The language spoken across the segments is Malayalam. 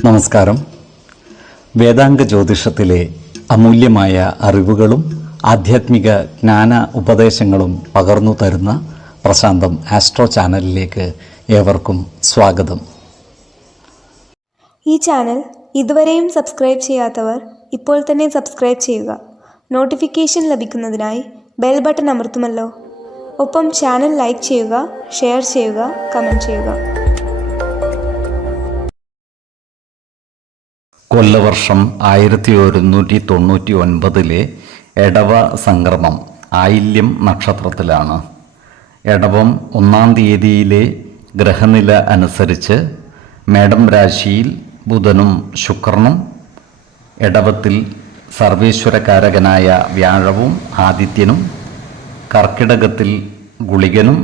നമസ്കാരം. വേദാംഗ ജ്യോതിഷത്തിലെ അമൂല്യമായ അറിവുകളും ആധ്യാത്മിക ജ്ഞാന ഉപദേശങ്ങളും പകർന്നു തരുന്ന പ്രശാന്തം ആസ്ട്രോ ചാനലിലേക്ക് ഏവർക്കും സ്വാഗതം. ഈ ചാനൽ ഇതുവരെയും സബ്സ്ക്രൈബ് ചെയ്യാത്തവർ ഇപ്പോൾ തന്നെ സബ്സ്ക്രൈബ് ചെയ്യുക. നോട്ടിഫിക്കേഷൻ ലഭിക്കുന്നതിനായി ബെൽ ബട്ടൺ അമർത്തുമല്ലോ. ഒപ്പം ചാനൽ ലൈക്ക് ചെയ്യുക, ഷെയർ ചെയ്യുക, കമൻറ്റ് ചെയ്യുക. കൊല്ലവർഷം 1199 എടവ സംക്രമം ആയില്യം നക്ഷത്രത്തിലാണ്. എടവം 1-ാം തീയതിയിലെ ഗ്രഹനില അനുസരിച്ച് മേടം രാശിയിൽ ബുധനും ശുക്രനും, എടവത്തിൽ സർവേശ്വരകാരകനായ വ്യാഴവും ആദിത്യനും, കർക്കിടകത്തിൽ ഗുളികനും,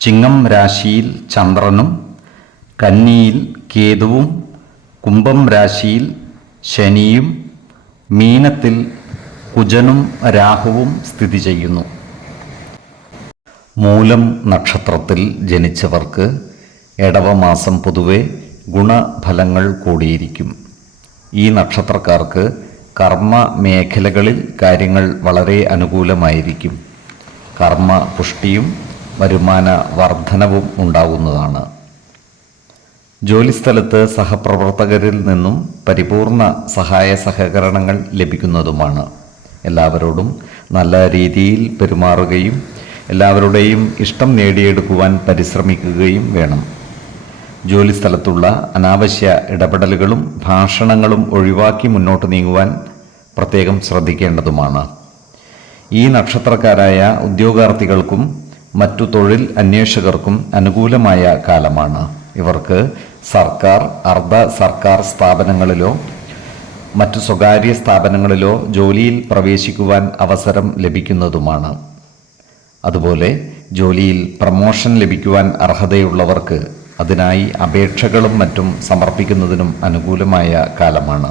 ചിങ്ങം രാശിയിൽ ചന്ദ്രനും, കന്നിയിൽ കേതുവും, കുംഭം രാശിയിൽ ശനിയും, മീനത്തിൽ കുജനും രാഹുവും സ്ഥിതി ചെയ്യുന്നു. മൂലം നക്ഷത്രത്തിൽ ജനിച്ചവർക്ക് എടവമാസം പൊതുവെ ഗുണഫലങ്ങൾ കൂടിയിരിക്കും. ഈ നക്ഷത്രക്കാർക്ക് കർമ്മ മേഖലകളിൽ കാര്യങ്ങൾ വളരെ അനുകൂലമായിരിക്കും. കർമ്മ പുഷ്ടിയും വരുമാന വർധനവും ഉണ്ടാകുന്നതാണ്. ജോലിസ്ഥലത്ത് സഹപ്രവർത്തകരിൽ നിന്നും പരിപൂർണ സഹായ സഹകരണങ്ങൾ ലഭിക്കുന്നതുമാണ്. എല്ലാവരോടും നല്ല രീതിയിൽ പെരുമാറുകയും എല്ലാവരുടെയും ഇഷ്ടം നേടിയെടുക്കുവാൻ പരിശ്രമിക്കുകയും വേണം. ജോലിസ്ഥലത്തുള്ള അനാവശ്യ ഇടപെടലുകളും ഭാഷണങ്ങളും ഒഴിവാക്കി മുന്നോട്ട് നീങ്ങുവാൻ പ്രത്യേകം ശ്രദ്ധിക്കേണ്ടതുമാണ്. ഈ നക്ഷത്രക്കാരായ ഉദ്യോഗാർത്ഥികൾക്കും മറ്റു തൊഴിൽ അന്വേഷകർക്കും അനുകൂലമായ കാലമാണ്. ഇവർക്ക് സർക്കാർ, അർദ്ധ സർക്കാർ സ്ഥാപനങ്ങളിലോ മറ്റു സ്വകാര്യ സ്ഥാപനങ്ങളിലോ ജോലിയിൽ പ്രവേശിക്കുവാൻ അവസരം ലഭിക്കുന്നതുമാണ്. അതുപോലെ ജോലിയിൽ പ്രമോഷൻ ലഭിക്കുവാൻ അർഹതയുള്ളവർക്ക് അതിനായി അപേക്ഷകളും മറ്റും സമർപ്പിക്കുന്നതിനും അനുകൂലമായ കാലമാണ്.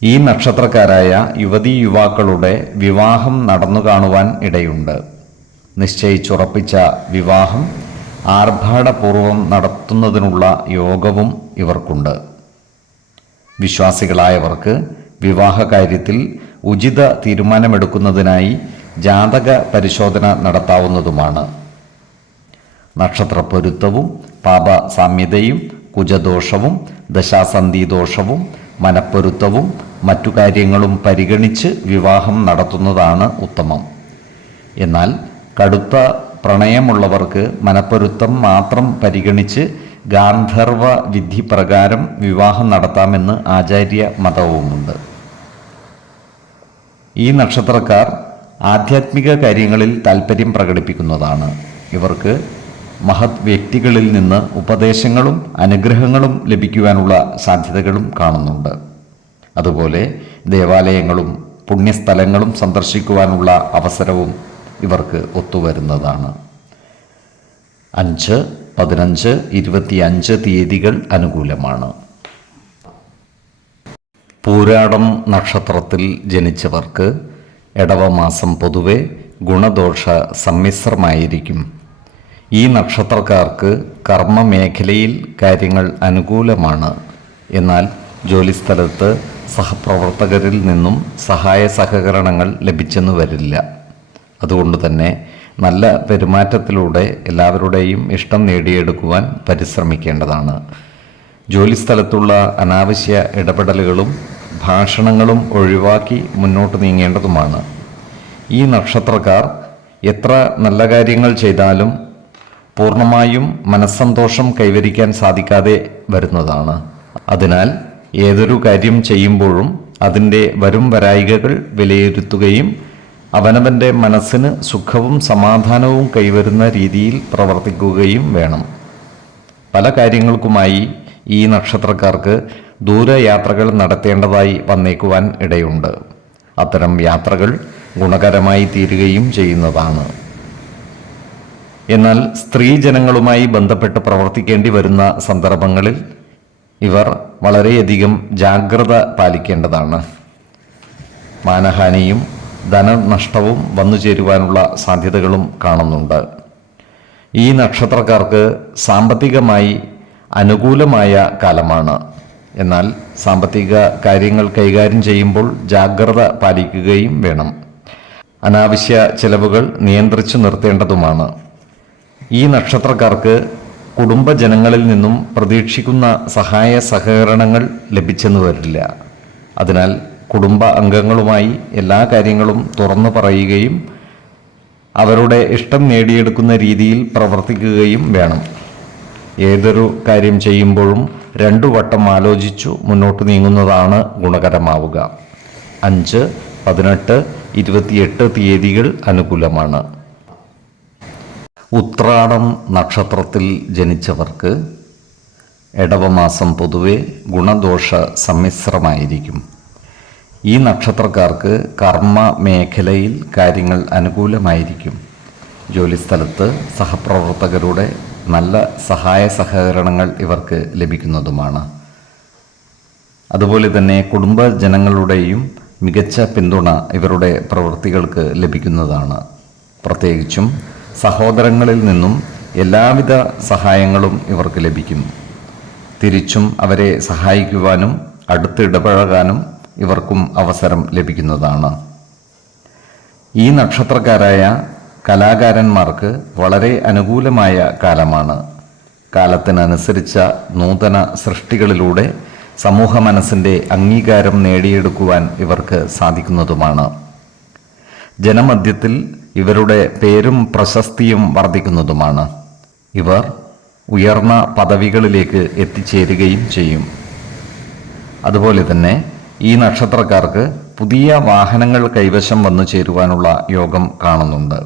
ഈ നക്ഷത്രക്കാരായ യുവതീ യുവാക്കളുടെ വിവാഹം നടന്നു കാണുവാൻ ഇടയുണ്ട്. നിശ്ചയിച്ചുറപ്പിച്ച വിവാഹം ആർഭാടപൂർവം നടത്തുന്നതിനുള്ള യോഗവും ഇവർക്കുണ്ട്. വിശ്വാസികളായവർക്ക് വിവാഹ കാര്യത്തിൽ ഉചിത തീരുമാനമെടുക്കുന്നതിനായി ജാതക പരിശോധന നടത്താവുന്നതുമാണ്. നക്ഷത്രപ്പൊരുത്തവും പാപസാമ്യതയും കുജദോഷവും ദശാസന്ധിദോഷവും മനപ്പൊരുത്തവും മറ്റു കാര്യങ്ങളും പരിഗണിച്ച് വിവാഹം നടത്തുന്നതാണ് ഉത്തമം. എന്നാൽ കടുത്ത പ്രണയമുള്ളവർക്ക് മനപ്പൊരുത്തം മാത്രം പരിഗണിച്ച് ഗാന്ധർവ വിധി പ്രകാരം വിവാഹം നടത്താമെന്ന് ആചാര്യ മതവുമുണ്ട്. ഈ നക്ഷത്രക്കാർ ആധ്യാത്മിക കാര്യങ്ങളിൽ താൽപ്പര്യം പ്രകടിപ്പിക്കുന്നതാണ്. ഇവർക്ക് മഹത് വ്യക്തികളിൽ നിന്ന് ഉപദേശങ്ങളും അനുഗ്രഹങ്ങളും ലഭിക്കുവാനുള്ള സാധ്യതകളും കാണുന്നുണ്ട്. അതുപോലെ ദേവാലയങ്ങളും പുണ്യസ്ഥലങ്ങളും സന്ദർശിക്കുവാനുള്ള അവസരവും ഇവർക്ക് ഒത്തുവരുന്നതാണ്. 5, 15, 25 തീയതികൾ അനുകൂലമാണ്. പൂരാടം നക്ഷത്രത്തിൽ ജനിച്ചവർക്ക് എടവമാസം പൊതുവെ ഗുണദോഷ സമ്മിശ്രമായിരിക്കും. ഈ നക്ഷത്രക്കാർക്ക് കർമ്മ മേഖലയിൽ കാര്യങ്ങൾ അനുകൂലമാണ്. എന്നാൽ ജോലിസ്ഥലത്ത് സഹപ്രവർത്തകരിൽ നിന്നും സഹായ സഹകരണങ്ങൾ ലഭിച്ചെന്നു വരില്ല. അതുകൊണ്ട് തന്നെ നല്ല പെരുമാറ്റത്തിലൂടെ എല്ലാവരുടെയും ഇഷ്ടം നേടിയെടുക്കുവാൻ പരിശ്രമിക്കേണ്ടതാണ്. ജോലിസ്ഥലത്തുള്ള അനാവശ്യ ഇടപെടലുകളും ഭാഷണങ്ങളും ഒഴിവാക്കി മുന്നോട്ട് നീങ്ങേണ്ടതുമാണ്. ഈ നക്ഷത്രക്കാർ എത്ര നല്ല കാര്യങ്ങൾ ചെയ്താലും പൂർണ്ണമായും മനസ്സന്തോഷം കൈവരിക്കാൻ സാധിക്കാതെ വരുന്നതാണ്. അതിനാൽ ഏതൊരു കാര്യം ചെയ്യുമ്പോഴും അതിൻ്റെ വരും വരായികകൾ വിലയിരുത്തുകയും അവനവൻ്റെ മനസ്സിന് സുഖവും സമാധാനവും കൈവരുന്ന രീതിയിൽ പ്രവർത്തിക്കുകയും വേണം. പല കാര്യങ്ങൾക്കുമായി ഈ നക്ഷത്രക്കാർക്ക് ദൂരയാത്രകൾ നടത്തേണ്ടതായി വന്നേക്കുവാൻ ഇടയുണ്ട്. അത്തരം യാത്രകൾ ഗുണകരമായി തീരുകയും ചെയ്യുന്നതാണ്. എന്നാൽ സ്ത്രീജനങ്ങളുമായി ബന്ധപ്പെട്ട് പ്രവർത്തിക്കേണ്ടി വരുന്ന സന്ദർഭങ്ങളിൽ ഇവർ വളരെയധികം ജാഗ്രത പാലിക്കേണ്ടതാണ്. മാനഹാനിയും ധനനഷ്ടവും വന്നു ചേരുവാനുള്ള സാധ്യതകളും കാണുന്നുണ്ട്. ഈ നക്ഷത്രക്കാർക്ക് സാമ്പത്തികമായി അനുകൂലമായ കാലമാണ്. എന്നാൽ സാമ്പത്തിക കാര്യങ്ങൾ കൈകാര്യം ചെയ്യുമ്പോൾ ജാഗ്രത പാലിക്കുകയും വേണം. അനാവശ്യ ചെലവുകൾ നിയന്ത്രിച്ചു നിർത്തേണ്ടതുമാണ്. ഈ നക്ഷത്രക്കാർക്ക് കുടുംബജനങ്ങളിൽ നിന്നും പ്രതീക്ഷിക്കുന്ന സഹായ സഹകരണങ്ങൾ ലഭിച്ചെന്ന് വരില്ല. അതിനാൽ കുടുംബ അംഗങ്ങളുമായി എല്ലാ കാര്യങ്ങളും തുറന്നു പറയുകയും അവരുടെ ഇഷ്ടം നേടിയെടുക്കുന്ന രീതിയിൽ പ്രവർത്തിക്കുകയും വേണം. ഏതൊരു കാര്യം ചെയ്യുമ്പോഴും 2 വട്ടം ആലോചിച്ചു മുന്നോട്ട് നീങ്ങുന്നതാണ് ഗുണകരമാവുക. 5, 18, 28 തീയതികൾ അനുകൂലമാണ്. ഉത്രാടം നക്ഷത്രത്തിൽ ജനിച്ചവർക്ക് ഇടവമാസം പൊതുവെ ഗുണദോഷ സമ്മിശ്രമായിരിക്കും. ഈ നക്ഷത്രക്കാർക്ക് കർമ്മ മേഖലയിൽ കാര്യങ്ങൾ അനുകൂലമായിരിക്കും. ജോലിസ്ഥലത്ത് സഹപ്രവർത്തകരുടെ നല്ല സഹായ സഹകരണങ്ങൾ ഇവർക്ക് ലഭിക്കുന്നതുമാണ്. അതുപോലെ തന്നെ കുടുംബജനങ്ങളുടെയും മികച്ച പിന്തുണ ഇവരുടെ പ്രവൃത്തികൾക്ക് ലഭിക്കുന്നതാണ്. പ്രത്യേകിച്ചും സഹോദരങ്ങളിൽ നിന്നും എല്ലാവിധ സഹായങ്ങളും ഇവർക്ക് ലഭിക്കും. തിരിച്ചും അവരെ സഹായിക്കുവാനും അടുത്തിടപഴകാനും ഇവർക്കും അവസരം ലഭിക്കുന്നതാണ്. ഈ നക്ഷത്രക്കാരായ കലാകാരന്മാർക്ക് വളരെ അനുകൂലമായ കാലമാണ്. കാലത്തിനനുസരിച്ച നൂതന സൃഷ്ടികളിലൂടെ സമൂഹ മനസ്സിൻ്റെ അംഗീകാരം നേടിയെടുക്കുവാൻ ഇവർക്ക് സാധിക്കുന്നതുമാണ്. ജനമധ്യത്തിൽ ഇവരുടെ പേരും പ്രശസ്തിയും വർദ്ധിക്കുന്നതുമാണ്. ഇവർ ഉയർന്ന പദവികളിലേക്ക് എത്തിച്ചേരുകയും ചെയ്യും. അതുപോലെ തന്നെ ഈ നക്ഷത്രക്കാർക്ക് പുതിയ വാഹനങ്ങൾ കൈവശം വന്നു ചേരുവാനുള്ള യോഗം കാണുന്നുണ്ട്.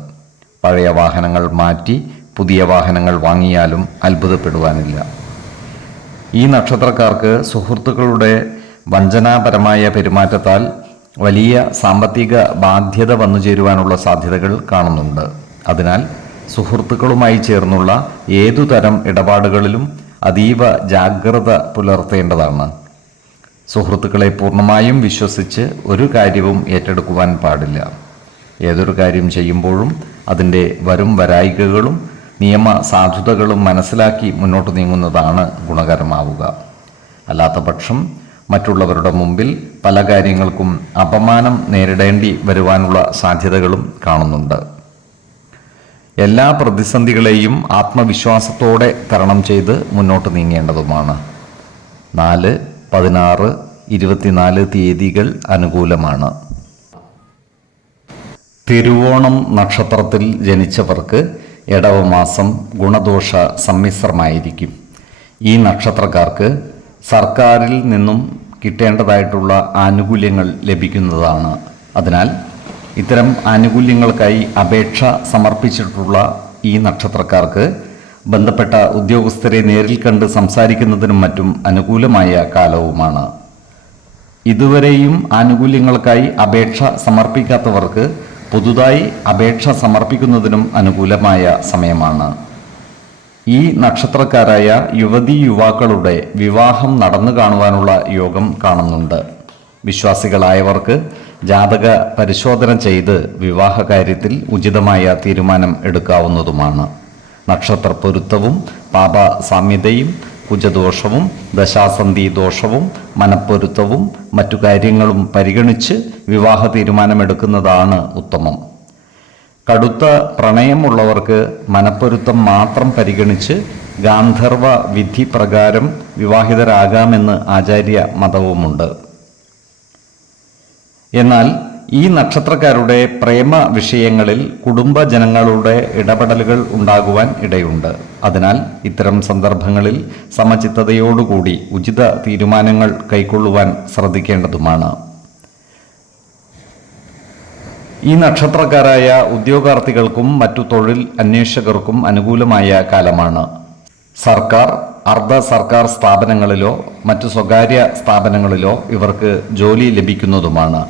പഴയ വാഹനങ്ങൾ മാറ്റി പുതിയ വാഹനങ്ങൾ വാങ്ങിയാലും അത്ഭുതപ്പെടുവാനില്ല. ഈ നക്ഷത്രക്കാർക്ക് സുഹൃത്തുക്കളുടെ വഞ്ചനാപരമായ പെരുമാറ്റത്താൽ വലിയ സാമ്പത്തിക ബാധ്യത വന്നു ചേരുവാനുള്ള സാധ്യതകൾ കാണുന്നുണ്ട്. അതിനാൽ സുഹൃത്തുക്കളുമായി ചേർന്നുള്ള ഏതുതരം ഇടപാടുകളിലും അതീവ ജാഗ്രത പുലർത്തേണ്ടതാണ്. സുഹൃത്തുക്കളെ പൂർണ്ണമായും വിശ്വസിച്ച് ഒരു കാര്യവും ഏറ്റെടുക്കുവാൻ പാടില്ല. ഏതൊരു കാര്യം ചെയ്യുമ്പോഴും അതിൻ്റെ വരും വരായികകളും നിയമ സാധുതകളും മനസ്സിലാക്കി മുന്നോട്ട് നീങ്ങുന്നതാണ് ഗുണകരമാവുക. അല്ലാത്തപക്ഷം മറ്റുള്ളവരുടെ മുമ്പിൽ പല കാര്യങ്ങൾക്കും അപമാനം നേരിടേണ്ടി വരുവാനുള്ള സാധ്യതകളും കാണുന്നുണ്ട്. എല്ലാ പ്രതിസന്ധികളെയും ആത്മവിശ്വാസത്തോടെ തരണം ചെയ്ത് മുന്നോട്ട് നീങ്ങേണ്ടതുമാണ്. 4, 16, 24 തീയതികൾ അനുകൂലമാണ്. തിരുവോണം നക്ഷത്രത്തിൽ ജനിച്ചവർക്ക് ഇടവമാസം ഗുണദോഷ സമ്മിശ്രമായിരിക്കും. ഈ നക്ഷത്രക്കാർക്ക് സർക്കാരിൽ നിന്നും കിട്ടേണ്ടതായിട്ടുള്ള ആനുകൂല്യങ്ങൾ ലഭിക്കുന്നതാണ്. അതിനാൽ ഇത്തരം ആനുകൂല്യങ്ങൾക്കായി അപേക്ഷ സമർപ്പിച്ചിട്ടുള്ള ഈ നക്ഷത്രക്കാർക്ക് ബന്ധപ്പെട്ട ഉദ്യോഗസ്ഥരെ നേരിൽ കണ്ട് സംസാരിക്കുന്നതിനും മറ്റും അനുകൂലമായ കാലവുമാണ്. ഇതുവരെയും ആനുകൂല്യങ്ങൾക്കായി അപേക്ഷ സമർപ്പിക്കാത്തവർക്ക് പുതുതായി അപേക്ഷ സമർപ്പിക്കുന്നതിനും അനുകൂലമായ സമയമാണ്. ഈ നക്ഷത്രക്കാരായ യുവതീ യുവാക്കളുടെ വിവാഹം നടന്നു കാണുവാനുള്ള യോഗം കാണുന്നുണ്ട്. വിശ്വാസികളായവർക്ക് ജാതക പരിശോധന ചെയ്ത് വിവാഹ കാര്യത്തിൽ ഉചിതമായ തീരുമാനം എടുക്കാവുന്നതുമാണ്. നക്ഷത്ര പൊരുത്തവും പാപ സാമ്യതയും കുജദോഷവും ദശാസന്ധി ദോഷവും മനപ്പൊരുത്തവും മറ്റു കാര്യങ്ങളും പരിഗണിച്ച് വിവാഹ തീരുമാനമെടുക്കുന്നതാണ് ഉത്തമം. കടുത്ത പ്രണയമുള്ളവർക്ക് മനപ്പൊരുത്തം മാത്രം പരിഗണിച്ച് ഗാന്ധർവ വിധി പ്രകാരം വിവാഹിതരാകാമെന്ന് ആചാര്യ മതവുമുണ്ട്. എന്നാൽ ഈ നക്ഷത്രക്കാരുടെ പ്രേമ വിഷയങ്ങളിൽ കുടുംബജനങ്ങളുടെ ഇടപെടലുകൾ ഉണ്ടാകുവാൻ ഇടയുണ്ട്. അതിനാൽ ഇത്തരം സന്ദർഭങ്ങളിൽ സമചിത്തതയോടുകൂടി ഉചിത തീരുമാനങ്ങൾ കൈക്കൊള്ളുവാൻ ശ്രദ്ധിക്കേണ്ടതുമാണ്. ഈ നക്ഷത്രക്കാരായ ഉദ്യോഗാർത്ഥികൾക്കും മറ്റു തൊഴിൽ അന്വേഷകർക്കും അനുകൂലമായ കാലമാണ്. സർക്കാർ, അർദ്ധ സർക്കാർ സ്ഥാപനങ്ങളിലോ മറ്റു സ്വകാര്യ സ്ഥാപനങ്ങളിലോ ഇവർക്ക് ജോലി ലഭിക്കുന്നതുമാണ്.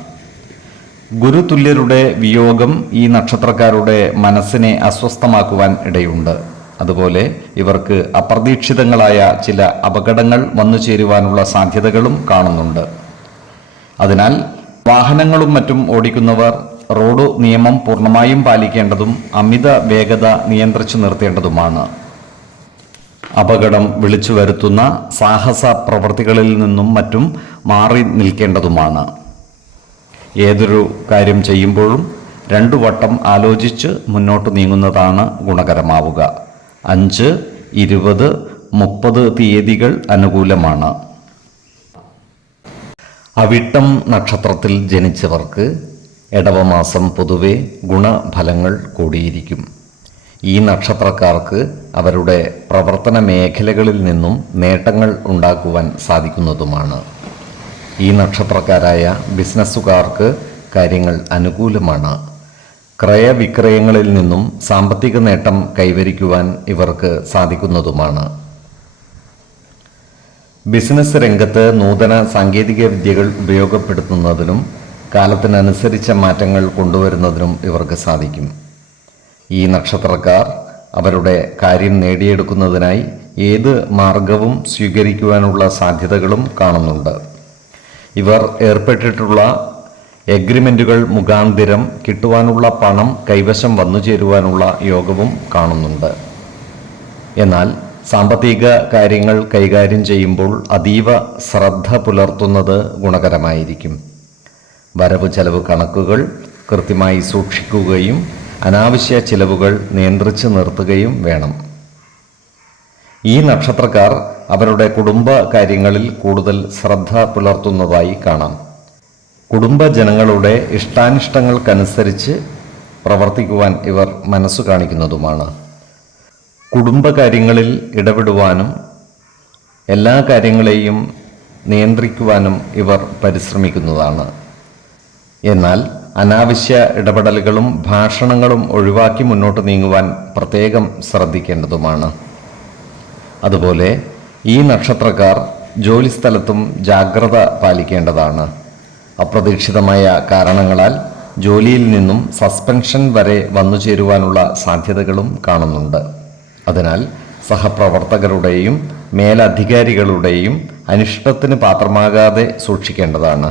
ഗുരുതുല്യരുടെ വിയോഗം ഈ നക്ഷത്രക്കാരുടെ മനസ്സിനെ അസ്വസ്ഥമാക്കുവാൻ ഇടയുണ്ട്. അതുപോലെ ഇവർക്ക് അപ്രതീക്ഷിതങ്ങളായ ചില അപകടങ്ങൾ വന്നു ചേരുവാനുള്ള സാധ്യതകളും കാണുന്നുണ്ട്. അതിനാൽ വാഹനങ്ങളും മറ്റും ഓടിക്കുന്നവർ റോഡ് നിയമം പൂർണ്ണമായും പാലിക്കേണ്ടതും അമിത വേഗത നിയന്ത്രിച്ചു നിർത്തേണ്ടതുമാണ്. അപകടം വിളിച്ചു വരുത്തുന്ന സാഹസ പ്രവൃത്തികളിൽ നിന്നും മറ്റും മാറി നിൽക്കേണ്ടതുമാണ്. ഏതൊരു കാര്യം ചെയ്യുമ്പോഴും 2 വട്ടം ആലോചിച്ച് മുന്നോട്ട് നീങ്ങുന്നതാണ് ഗുണകരമാവുക. 5, 20, 30 തീയതികൾ അനുകൂലമാണ്. അവിട്ടം നക്ഷത്രത്തിൽ ജനിച്ചവർക്ക് ഇടവമാസം പൊതുവെ ഗുണഫലങ്ങൾ കൂടിയിരിക്കും. ഈ നക്ഷത്രക്കാർക്ക് അവരുടെ പ്രവർത്തന മേഖലകളിൽ നിന്നും നേട്ടങ്ങൾ ഉണ്ടാക്കുവാൻ സാധിക്കുന്നതുമാണ്. ഈ നക്ഷത്രക്കാരായ ബിസിനസ്സുകാർക്ക് കാര്യങ്ങൾ അനുകൂലമാണ്. ക്രയവിക്രയങ്ങളിൽ നിന്നും സാമ്പത്തിക നേട്ടം കൈവരിക്കുവാൻ ഇവർക്ക് സാധിക്കുന്നതുമാണ്. ബിസിനസ് രംഗത്ത് നൂതന സാങ്കേതിക വിദ്യകൾ ഉപയോഗപ്പെടുത്തുന്നതിനും കാലത്തിനനുസരിച്ച മാറ്റങ്ങൾ കൊണ്ടുവരുന്നതിനും ഇവർക്ക് സാധിക്കും. ഈ നക്ഷത്രക്കാർ അവരുടെ കാര്യം നേടിയെടുക്കുന്നതിനായി ഏത് മാർഗവും സ്വീകരിക്കുവാനുള്ള സാധ്യതകളും കാണുന്നുണ്ട്. ഇവർ ഏർപ്പെട്ടിട്ടുള്ള എഗ്രിമെൻറ്റുകൾ മുഖാന്തിരം കിട്ടുവാനുള്ള പണം കൈവശം വന്നു ചേരുവാനുള്ള യോഗവും കാണുന്നുണ്ട്. എന്നാൽ സാമ്പത്തിക കാര്യങ്ങൾ കൈകാര്യം ചെയ്യുമ്പോൾ അതീവ ശ്രദ്ധ പുലർത്തുന്നത് ഗുണകരമായിരിക്കും. വരവ് ചെലവ് കണക്കുകൾ കൃത്യമായി സൂക്ഷിക്കുകയും അനാവശ്യ ചിലവുകൾ നിയന്ത്രിച്ച് നിർത്തുകയും വേണം. ഈ നക്ഷത്രക്കാർ അവരുടെ കുടുംബ കാര്യങ്ങളിൽ കൂടുതൽ ശ്രദ്ധ പുലർത്തുന്നതായി കാണാം. കുടുംബജനങ്ങളുടെ ഇഷ്ടാനിഷ്ടങ്ങൾക്കനുസരിച്ച് പ്രവർത്തിക്കുവാൻ ഇവർ മനസ്സു കാണിക്കുന്നതുമാണ്. കുടുംബകാര്യങ്ങളിൽ ഇടപെടുവാനും എല്ലാ കാര്യങ്ങളെയും നിയന്ത്രിക്കുവാനും ഇവർ പരിശ്രമിക്കുന്നതാണ്. എന്നാൽ അനാവശ്യ ഇടപെടലുകളും ഭാഷണങ്ങളും ഒഴിവാക്കി മുന്നോട്ട് നീങ്ങുവാൻ പ്രത്യേകം ശ്രദ്ധിക്കേണ്ടതുമാണ്. അതുപോലെ ഈ നക്ഷത്രക്കാർ ജോലിസ്ഥലത്തും ജാഗ്രത പാലിക്കേണ്ടതാണ്. അപ്രതീക്ഷിതമായ കാരണങ്ങളാൽ ജോലിയിൽ നിന്നും സസ്പെൻഷൻ വരെ വന്നു ചേരുവാനുള്ള സാധ്യതകളും കാണുന്നുണ്ട്. അതിനാൽ സഹപ്രവർത്തകരുടെയും മേലധികാരികളുടെയും അനിഷ്ടത്തിന് പാത്രമാകാതെ സൂക്ഷിക്കേണ്ടതാണ്.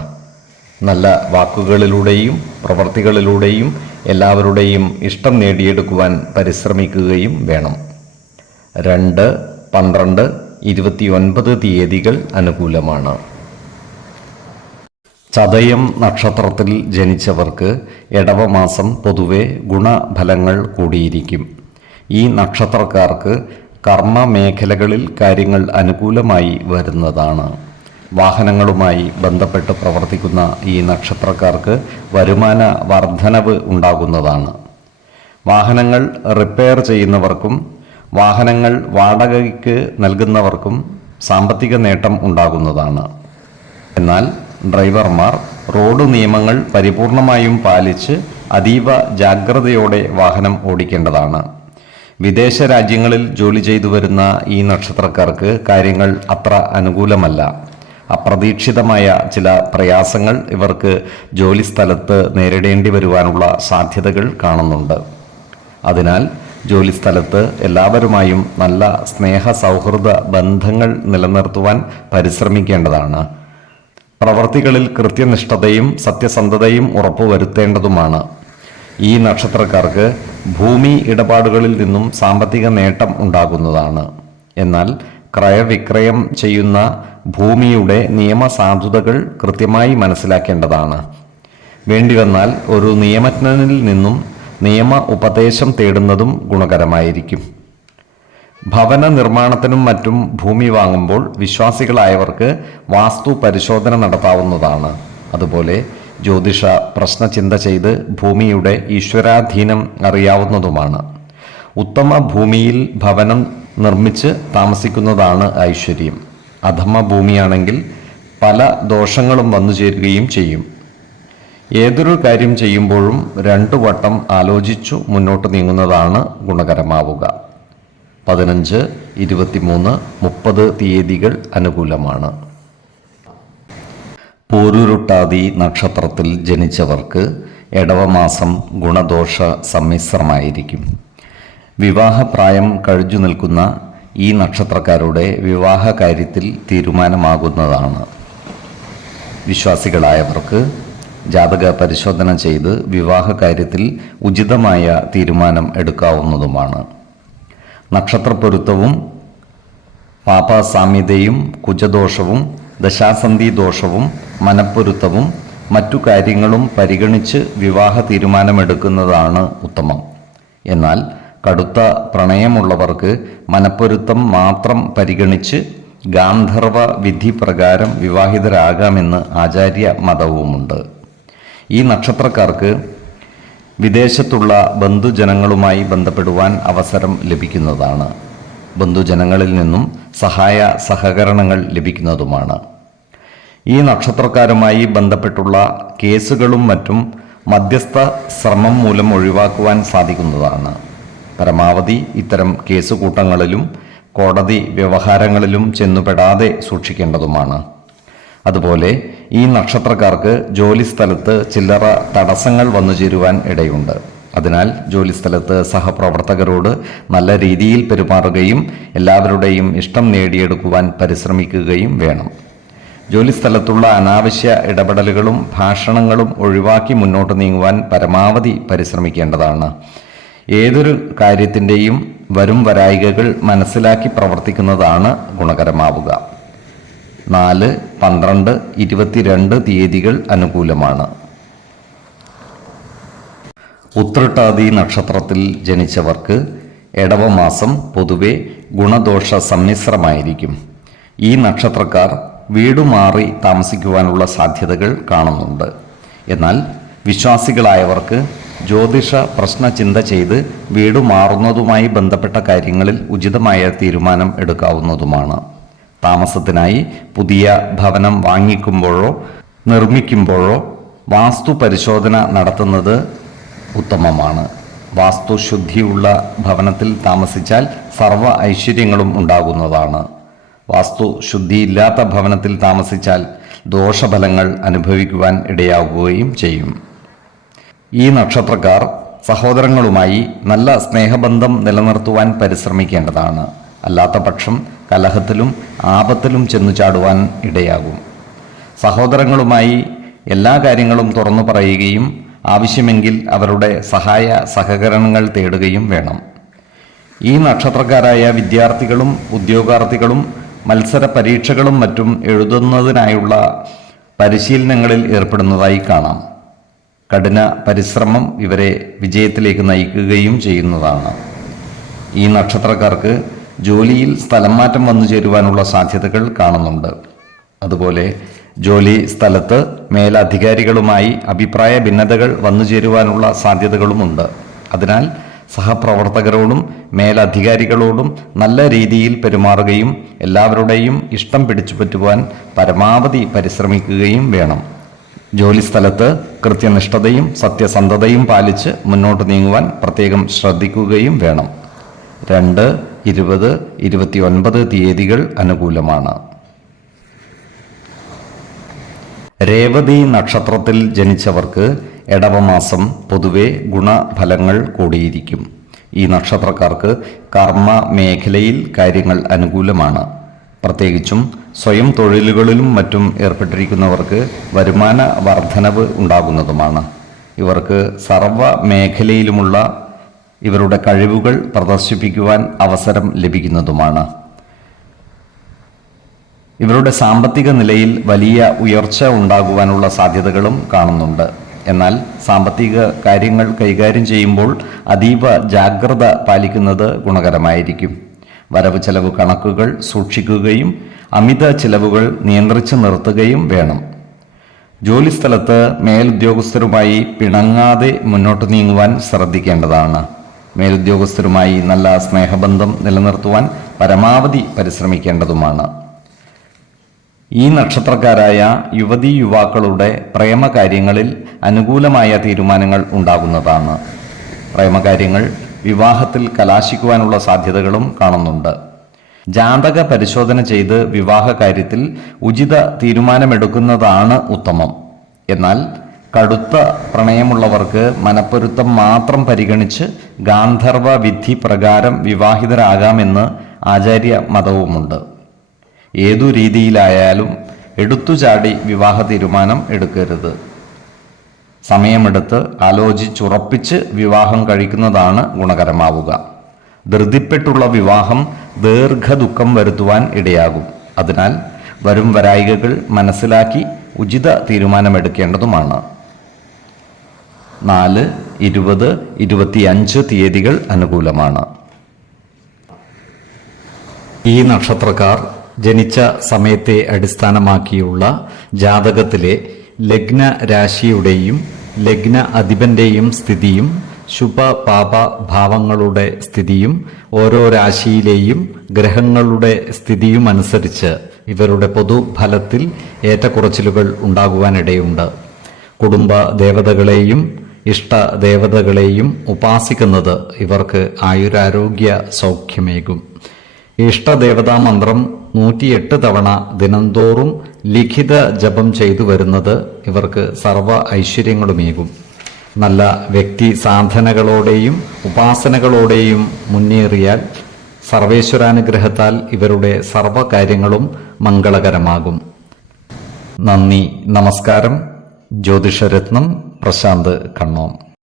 നല്ല വാക്കുകളിലൂടെയും പ്രവർത്തികളിലൂടെയും എല്ലാവരുടെയും ഇഷ്ടം നേടിയെടുക്കുവാൻ പരിശ്രമിക്കുകയും വേണം. 2, 12, 29 തീയതികൾ അനുകൂലമാണ്. ചതയം നക്ഷത്രത്തിൽ ജനിച്ചവർക്ക് ഇടവമാസം പൊതുവെ ഗുണഫലങ്ങൾ കൂടിയിരിക്കും. ഈ നക്ഷത്രക്കാർക്ക് കർമ്മ മേഖലകളിൽ കാര്യങ്ങൾ അനുകൂലമായി വരുന്നതാണ്. വാഹനങ്ങളുമായി ബന്ധപ്പെട്ട് പ്രവർത്തിക്കുന്ന ഈ നക്ഷത്രക്കാർക്ക് വരുമാന വർധനവ് ഉണ്ടാകുന്നതാണ്. വാഹനങ്ങൾ റിപ്പയർ ചെയ്യുന്നവർക്കും വാഹനങ്ങൾ വാടകയ്ക്ക് നൽകുന്നവർക്കും സാമ്പത്തിക നേട്ടം ഉണ്ടാകുന്നതാണ്. എന്നാൽ ഡ്രൈവർമാർ റോഡ് നിയമങ്ങൾ പരിപൂർണമായും പാലിച്ച് അതീവ ജാഗ്രതയോടെ വാഹനം ഓടിക്കേണ്ടതാണ്. വിദേശ രാജ്യങ്ങളിൽ ജോലി ചെയ്തു വരുന്ന ഈ നക്ഷത്രക്കാർക്ക് കാര്യങ്ങൾ അത്ര അനുകൂലമല്ല. അപ്രതീക്ഷിതമായ ചില പ്രയാസങ്ങൾ ഇവർക്ക് ജോലിസ്ഥലത്ത് നേരിടേണ്ടി വരുവാനുള്ള സാധ്യതകൾ കാണുന്നുണ്ട്. അതിനാൽ ജോലിസ്ഥലത്ത് എല്ലാവരുമായും നല്ല സ്നേഹ സൗഹൃദ ബന്ധങ്ങൾ നിലനിർത്തുവാൻ പരിശ്രമിക്കേണ്ടതാണ്. പ്രവർത്തികളിൽ കൃത്യനിഷ്ഠതയും സത്യസന്ധതയും ഉറപ്പുവരുത്തേണ്ടതുമാണ്. ഈ നക്ഷത്രക്കാർക്ക് ഭൂമി ഇടപാടുകളിൽ നിന്നും സാമ്പത്തിക നേട്ടം ഉണ്ടാകുന്നതാണ്. എന്നാൽ ക്രയവിക്രയം ചെയ്യുന്ന ഭൂമിയുടെ നിയമസാധുതകൾ കൃത്യമായി മനസ്സിലാക്കേണ്ടതാണ്. വേണ്ടിവന്നാൽ ഒരു നിയമജ്ഞനിൽ നിന്നും നിയമ ഉപദേശം തേടുന്നതും ഗുണകരമായിരിക്കും. ഭവന നിർമ്മാണത്തിനും മറ്റും ഭൂമി വാങ്ങുമ്പോൾ വിശ്വാസികളായവർക്ക് വാസ്തു പരിശോധന നടത്താവുന്നതാണ്. അതുപോലെ ജ്യോതിഷ പ്രശ്നചിന്ത ചെയ്ത് ഭൂമിയുടെ ഈശ്വരാധീനം അറിയാവുന്നതുമാണ്. ഉത്തമ ഭൂമിയിൽ ഭവനം നിർമ്മിച്ച് താമസിക്കുന്നതാണ് ഐശ്വര്യം. അധമ ഭൂമിയാണെങ്കിൽ പല ദോഷങ്ങളും വന്നു ചേരുകയും ചെയ്യും. ഏതൊരു കാര്യം ചെയ്യുമ്പോഴും 2 വട്ടം ആലോചിച്ചു മുന്നോട്ട് നീങ്ങുന്നതാണ് ഗുണകരമാവുക. 15, 23, 30 തീയതികൾ അനുകൂലമാണ്. പൂരുരുട്ടാതി നക്ഷത്രത്തിൽ ജനിച്ചവർക്ക് ഇടവമാസം ഗുണദോഷ സമ്മിശ്രമായിരിക്കും. വിവാഹപ്രായം കഴിഞ്ഞു നിൽക്കുന്ന ഈ നക്ഷത്രക്കാരുടെ വിവാഹ കാര്യത്തിൽ തീരുമാനമാകുന്നതാണ്. വിശ്വാസികളായവർക്ക് ജാതക പരിശോധന ചെയ്ത് വിവാഹ കാര്യത്തിൽ ഉചിതമായ തീരുമാനം എടുക്കാവുന്നതുമാണ്. നക്ഷത്രപ്പൊരുത്തവും പാപസാമ്യതയും കുജദോഷവും ദശാസന്ധി ദോഷവും മനപ്പൊരുത്തവും മറ്റു കാര്യങ്ങളും പരിഗണിച്ച് വിവാഹ തീരുമാനമെടുക്കുന്നതാണ് ഉത്തമം. എന്നാൽ കടുത്ത പ്രണയമുള്ളവർക്ക് മനപ്പൊരുത്തം മാത്രം പരിഗണിച്ച് ഗാന്ധർവ വിധി പ്രകാരം വിവാഹിതരാകാമെന്ന് ആചാര്യ മതവുമുണ്ട്. ഈ നക്ഷത്രക്കാർക്ക് വിദേശത്തുള്ള ബന്ധുജനങ്ങളുമായി ബന്ധപ്പെടുവാൻ അവസരം ലഭിക്കുന്നതാണ്. ബന്ധുജനങ്ങളിൽ നിന്നും സഹായ സഹകരണങ്ങൾ ലഭിക്കുന്നതുമാണ്. ഈ നക്ഷത്രക്കാരുമായി ബന്ധപ്പെട്ടുള്ള കേസുകളും മറ്റും മധ്യസ്ഥ ശ്രമം മൂലം ഒഴിവാക്കുവാൻ സാധിക്കുന്നതാണ്. പരമാവധി ഇത്തരം കേസുകൂട്ടങ്ങളിലും കോടതി വ്യവഹാരങ്ങളിലും ചെന്നുപെടാതെ സൂക്ഷിക്കേണ്ടതുമാണ്. അതുപോലെ ഈ നക്ഷത്രക്കാർക്ക് ജോലിസ്ഥലത്ത് ചില്ലറ തടസ്സങ്ങൾ വന്നു ചേരുവാൻ ഇടയുണ്ട്. അതിനാൽ ജോലിസ്ഥലത്ത് സഹപ്രവർത്തകരോട് നല്ല രീതിയിൽ പെരുമാറുകയും എല്ലാവരുടെയും ഇഷ്ടം നേടിയെടുക്കുവാൻ പരിശ്രമിക്കുകയും വേണം. ജോലിസ്ഥലത്തുള്ള അനാവശ്യ ഇടപെടലുകളും ഭാഷണങ്ങളും ഒഴിവാക്കി മുന്നോട്ട് നീങ്ങുവാൻ പരമാവധി പരിശ്രമിക്കേണ്ടതാണ്. ഏതൊരു കാര്യത്തിൻ്റെയും വരും വരായികകൾ മനസ്സിലാക്കി പ്രവർത്തിക്കുന്നതാണ് ഗുണകരമാവുക. 4, 12, 22 തീയതികൾ അനുകൂലമാണ്. ഉത്രട്ടാതി നക്ഷത്രത്തിൽ ജനിച്ചവർക്ക് എടവമാസം പൊതുവെ ഗുണദോഷ സമ്മിശ്രമായിരിക്കും. ഈ നക്ഷത്രക്കാർ വീടുമാറി താമസിക്കുവാനുള്ള സാധ്യതകൾ കാണുന്നുണ്ട്. എന്നാൽ വിശ്വാസികളായവർക്ക് ജ്യോതിഷ പ്രശ്നചിന്ത ചെയ്ത് വീടുമാറുന്നതുമായി ബന്ധപ്പെട്ട കാര്യങ്ങളിൽ ഉചിതമായ തീരുമാനം എടുക്കാവുന്നതുമാണ്. താമസത്തിനായി പുതിയ ഭവനം വാങ്ങിക്കുമ്പോഴോ നിർമ്മിക്കുമ്പോഴോ വാസ്തു പരിശോധന നടത്തുന്നത് ഉത്തമമാണ്. വാസ്തുശുദ്ധിയുള്ള ഭവനത്തിൽ താമസിച്ചാൽ സർവ്വ ഐശ്വര്യങ്ങളും ഉണ്ടാകുന്നതാണ്. വാസ്തുശുദ്ധിയില്ലാത്ത ഭവനത്തിൽ താമസിച്ചാൽ ദോഷഫലങ്ങൾ അനുഭവിക്കുവാൻ ഇടയാവുകയും ചെയ്യും. ഈ നക്ഷത്രക്കാർ സഹോദരങ്ങളുമായി നല്ല സ്നേഹബന്ധം നിലനിർത്തുവാൻ പരിശ്രമിക്കേണ്ടതാണ്. അല്ലാത്ത പക്ഷം കലഹത്തിലും ആപത്തിലും ചെന്നു ചാടുവാൻ ഇടയാകും. സഹോദരങ്ങളുമായി എല്ലാ കാര്യങ്ങളും തുറന്നു പറയുകയും ആവശ്യമെങ്കിൽ അവരുടെ സഹായ സഹകരണങ്ങൾ തേടുകയും വേണം. ഈ നക്ഷത്രക്കാരായ വിദ്യാർത്ഥികളും ഉദ്യോഗാർത്ഥികളും മത്സര പരീക്ഷകളും മറ്റും എഴുതുന്നതിനായുള്ള പരിശീലനങ്ങളിൽ ഏർപ്പെടുന്നതായി കാണാം. കഠിന പരിശ്രമം ഇവരെ വിജയത്തിലേക്ക് നയിക്കുകയും ചെയ്യുന്നതാണ്. ഈ നക്ഷത്രക്കാർക്ക് ജോലിയിൽ സ്ഥലം മാറ്റം വന്നു ചേരുവാനുള്ള സാധ്യതകൾ കാണുന്നുണ്ട്. അതുപോലെ ജോലി സ്ഥലത്ത് മേലധികാരികളുമായി അഭിപ്രായ ഭിന്നതകൾ വന്നു ചേരുവാനുള്ള സാധ്യതകളുമുണ്ട്. അതിനാൽ സഹപ്രവർത്തകരോടും മേലധികാരികളോടും നല്ല രീതിയിൽ പെരുമാറുകയും എല്ലാവരുടെയും ഇഷ്ടം പിടിച്ചുപറ്റുവാൻ പരമാവധി പരിശ്രമിക്കുകയും വേണം. ജോലിസ്ഥലത്ത് കൃത്യനിഷ്ഠതയും സത്യസന്ധതയും പാലിച്ച് മുന്നോട്ട് നീങ്ങുവാൻ പ്രത്യേകം ശ്രദ്ധിക്കുകയും വേണം. 2, 20, 29 തീയതികൾ അനുകൂലമാണ്. രേവതി നക്ഷത്രത്തിൽ ജനിച്ചവർക്ക് എടവമാസം പൊതുവെ ഗുണഫലങ്ങൾ കൂടിയിരിക്കും. ഈ നക്ഷത്രക്കാർക്ക് കർമ്മ മേഖലയിൽ കാര്യങ്ങൾ അനുകൂലമാണ്. പ്രത്യേകിച്ചും സ്വയം തൊഴിലുകളിലും മറ്റും ഏർപ്പെട്ടിരിക്കുന്നവർക്ക് വരുമാന വർധനവ് ഉണ്ടാകുന്നതുമാണ്. ഇവർക്ക് സർവ മേഖലയിലുമുള്ള ഇവരുടെ കഴിവുകൾ പ്രദർശിപ്പിക്കുവാൻ അവസരം ലഭിക്കുന്നതുമാണ്. ഇവരുടെ സാമ്പത്തിക നിലയിൽ വലിയ ഉയർച്ച ഉണ്ടാകുവാനുള്ള സാധ്യതകളും കാണുന്നുണ്ട്. എന്നാൽ സാമ്പത്തിക കാര്യങ്ങൾ കൈകാര്യം ചെയ്യുമ്പോൾ അതീവ ജാഗ്രത പാലിക്കുന്നത് ഗുണകരമായിരിക്കും. വരവ് ചെലവ് കണക്കുകൾ സൂക്ഷിക്കുകയും അമിത ചിലവുകൾ നിയന്ത്രിച്ചു നിർത്തുകയും വേണം. ജോലിസ്ഥലത്ത് മേലുദ്യോഗസ്ഥരുമായി പിണങ്ങാതെ മുന്നോട്ട് നീങ്ങുവാൻ ശ്രദ്ധിക്കേണ്ടതാണ്. മേലുദ്യോഗസ്ഥരുമായി നല്ല സ്നേഹബന്ധം നിലനിർത്തുവാൻ പരമാവധി പരിശ്രമിക്കേണ്ടതുമാണ്. ഈ നക്ഷത്രക്കാരായ യുവതീ യുവാക്കളുടെ പ്രേമകാര്യങ്ങളിൽ അനുകൂലമായ തീരുമാനങ്ങൾ ഉണ്ടാകുന്നതാണ്. പ്രേമകാര്യങ്ങൾ വിവാഹത്തിൽ കലാശിക്കുവാനുള്ള സാധ്യതകളും കാണുന്നുണ്ട്. ജാതക പരിശോധന ചെയ്ത് വിവാഹ കാര്യത്തിൽ ഉചിത തീരുമാനമെടുക്കുന്നതാണ് ഉത്തമം. എന്നാൽ കടുത്ത പ്രണയമുള്ളവർക്ക് മനപ്പൊരുത്തം മാത്രം പരിഗണിച്ച് ഗാന്ധർവ വിധി പ്രകാരം വിവാഹിതരാകാമെന്ന് ആചാര്യ മതവുമുണ്ട്. ഏതു രീതിയിലായാലും എടുത്തുചാടി വിവാഹ തീരുമാനം എടുക്കരുത്. സമയമെടുത്ത് ആലോചിച്ചുറപ്പിച്ച് വിവാഹം കഴിക്കുന്നതാണ് ഗുണകരമാവുക. ധൃതിപ്പെട്ടുള്ള വിവാഹം ദീർഘദുഃഖം വരുത്തുവാൻ ഇടയാകും. അതിനാൽ വരും വരായികകൾ മനസ്സിലാക്കി ഉചിത തീരുമാനമെടുക്കേണ്ടതുമാണ്. 4, 20, 25 തീയതികൾ അനുകൂലമാണ്. ഈ നക്ഷത്രക്കാർ ജനിച്ച സമയത്തെ അടിസ്ഥാനമാക്കിയുള്ള ജാതകത്തിലെ ലഗ്ന രാശിയുടെയും ലഗ്ന അധിപന്റെയും സ്ഥിതിയും ശുഭ പാപ ഭാവങ്ങളുടെ സ്ഥിതിയും ഓരോ രാശിയിലെയും ഗ്രഹങ്ങളുടെ സ്ഥിതിയും അനുസരിച്ച് ഇവരുടെ പൊതുഫലത്തിൽ ഏറ്റക്കുറച്ചിലുകൾ ഉണ്ടാകുവാനിടയുണ്ട്. കുടുംബ ദേവതകളെയും ഇഷ്ട ദേവതകളെയും ഉപാസിക്കുന്നത് ഇവർക്ക് ആയുരാരോഗ്യ സൗഖ്യമേകും. ഇഷ്ടദേവതാ മന്ത്രം 108 തവണ ദിനംതോറും ലിഖിത ജപം ചെയ്തു വരുന്നത് ഇവർക്ക് സർവ ഐശ്വര്യങ്ങളുമേകും. നല്ല വ്യക്തി സാധനകളോടെയും ഉപാസനകളോടെയും മുന്നേറിയാൽ സർവേശ്വരാനുഗ്രഹത്താൽ ഇവരുടെ സർവകാര്യങ്ങളും മംഗളകരമാകും. നന്ദി, നമസ്കാരം. ജ്യോതിഷരത്നം പ്രശാന്ത് കണ്ണോം.